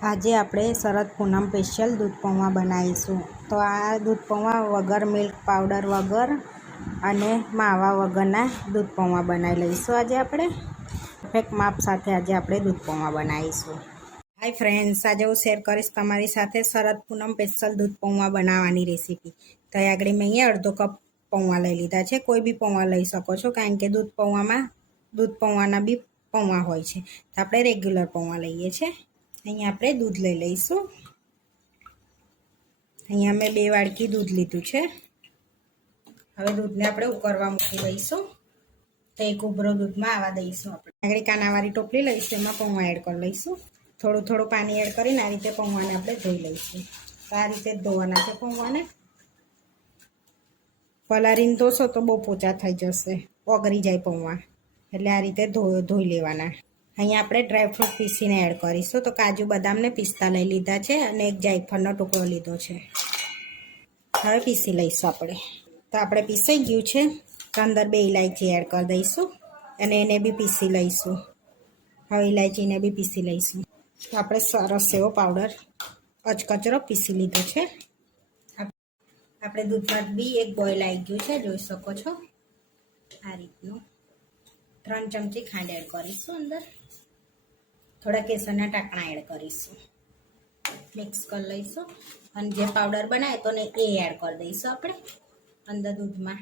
આજે આપણે શરદ પૂનમ સ્પેશિયલ દૂધ પૌવા બનાવીશું. તો આ દૂધ પૌવા વગર, મિલ્ક પાવડર વગર અને માવા વગરના દૂધ પૌવા બનાવી લઈશું આજે આપણે. પરફેક્ટ માપ સાથે આજે આપણે દૂધ પૌવા બનાવીશું. હાય ફ્રેન્ડ્સ આજે હું શેર કરીશ તમારી સાથે શરદ પૂનમ સ્પેશિયલ દૂધ પૌવા બનાવવાની રેસીપી તો આગળ મેં અહીંયા અડધો કપ પૌવા લઈ લીધા છે. કોઈ બી પૌવા લઈ શકો છો, કારણ કે દૂધ પૌવામાં, દૂધ પૌવાના બી પૌવા હોય છે. તો આપણે રેગ્યુલર પૌવા લઈએ છીએ. અહીંયા આપણે દૂધ લઈ લઈશું. અહીંયા મેં બે વાડકી દૂધ લીધું છે. હવે દૂધને આપણે ઉકળવા મૂકી દઈશું. તો એક ઉભરો દૂધમાં આવવા દઈશું આપણે. આગળ કાનાવાળી ટોપલી લઈશું, એમાં પૌવા એડ કરી લઈશું. થોડું થોડું પાણી એડ કરીને આ રીતે પૌવાને આપણે ધોઈ લઈશું. તો આ રીતે ધોવાના છે પૌવાને. પલારીને ધોશો તો બહુ પોચા થઈ જશે. ઓગળી જાય પૌવા. એટલે આ રીતે ધોઈ લેવાના. અહીંયા આપણે ડ્રાયફ્રૂટ પીસીને એડ કરીશું. તો કાજુ બદામને પિસ્તા લઈ લીધા છે અને એક જાયફળનો ટુકડો લીધો છે. હવે પીસી લઈશું આપણે. તો આપણે પીસાઈ ગયું છે. તો અંદર બે ઇલાયચી એડ કરી દઈશું અને એને બી પીસી લઈશું. હવે ઇલાયચીને બી પીસી લઈશું. તો આપણે સરસ એવો પાવડર અચકચરો પીસી લીધો છે. આપણે દૂધમાં બી એક બોઇલ આવી ગયું છે. જોઈ શકો છો. આ રીતનું. ત્રણ ચમચી ખાંડ એડ કરીશું અંદર. થોડા કેસરના ટાંકણા એડ કરીશું. મિક્સ કરી લઈશું. અને જે પાવડર બનાવે તો એ એડ કરી દઈશું આપણે. અંદર દૂધમાં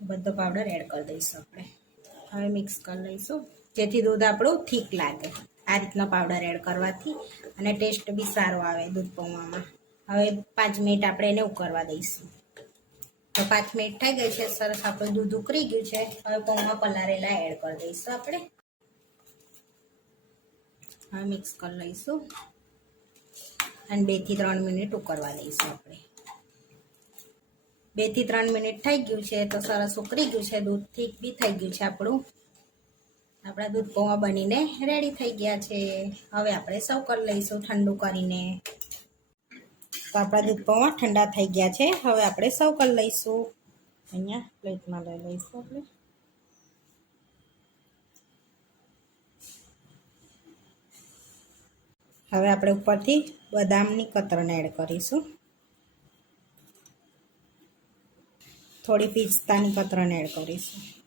બધો પાવડર એડ કરી દઈશું આપણે. હવે મિક્સ કરી લઈશું. જેથી દૂધ આપણું થીક લાગે. આ રીતનો પાવડર એડ કરવાથી અને ટેસ્ટ બી સારો આવે દૂધ પૌવામાં હવે પાંચ મિનિટ આપણે એને ઉકળવા દઈશું. તો પાંચ મિનિટ થઈ ગઈ છે, સરસ આપણું દૂધ ઉકળી ગયું છે. હવે પૌમાં પલારેલા એડ કરી દઈશું આપણે. હવે મિક્સ કરી લઈશું. અને બેથી ત્રણ મિનિટ ઉકળવા દઈશું આપણે. બેથી ત્રણ મિનિટ થઈ ગયું છે તો સરસ ઉકળી ગયું છે, દૂધ ઠીક બી થઈ ગયું છે આપણું. આપણા દૂધ પૌવા બનીને રેડી થઈ ગયા છે. હવે આપણે સવ કરી લઈશું ઠંડુ કરીને. તો આપણા દૂધ પૌવા ઠંડા થઈ ગયા છે. હવે આપણે સૌ કરી લઈશું. અહીંયા પ્લેટમાં લઈ લઈશું આપણે. હવે આપણે ઉપરથી બદામની કતરણ એડ કરીશું. થોડી પિસ્તાની કતરણ એડ કરીશું.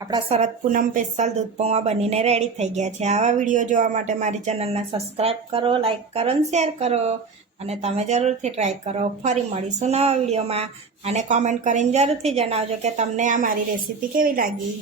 આપણા શરદ પૂનમ સ્પેશિયલ દૂધ બનીને રેડી થઈ ગયા છે. આવા વીડિયો જોવા માટે મારી ચેનલને સબસ્ક્રાઈબ કરો લાઇક કરો અને શેર કરો. અને તમે જરૂરથી ટ્રાય કરો. ફરી મળીશું નવા વિડીયોમાં અને કોમેન્ટ કરીને જરૂરથી જણાવજો કે તમને આ મારી રેસીપી કેવી લાગી.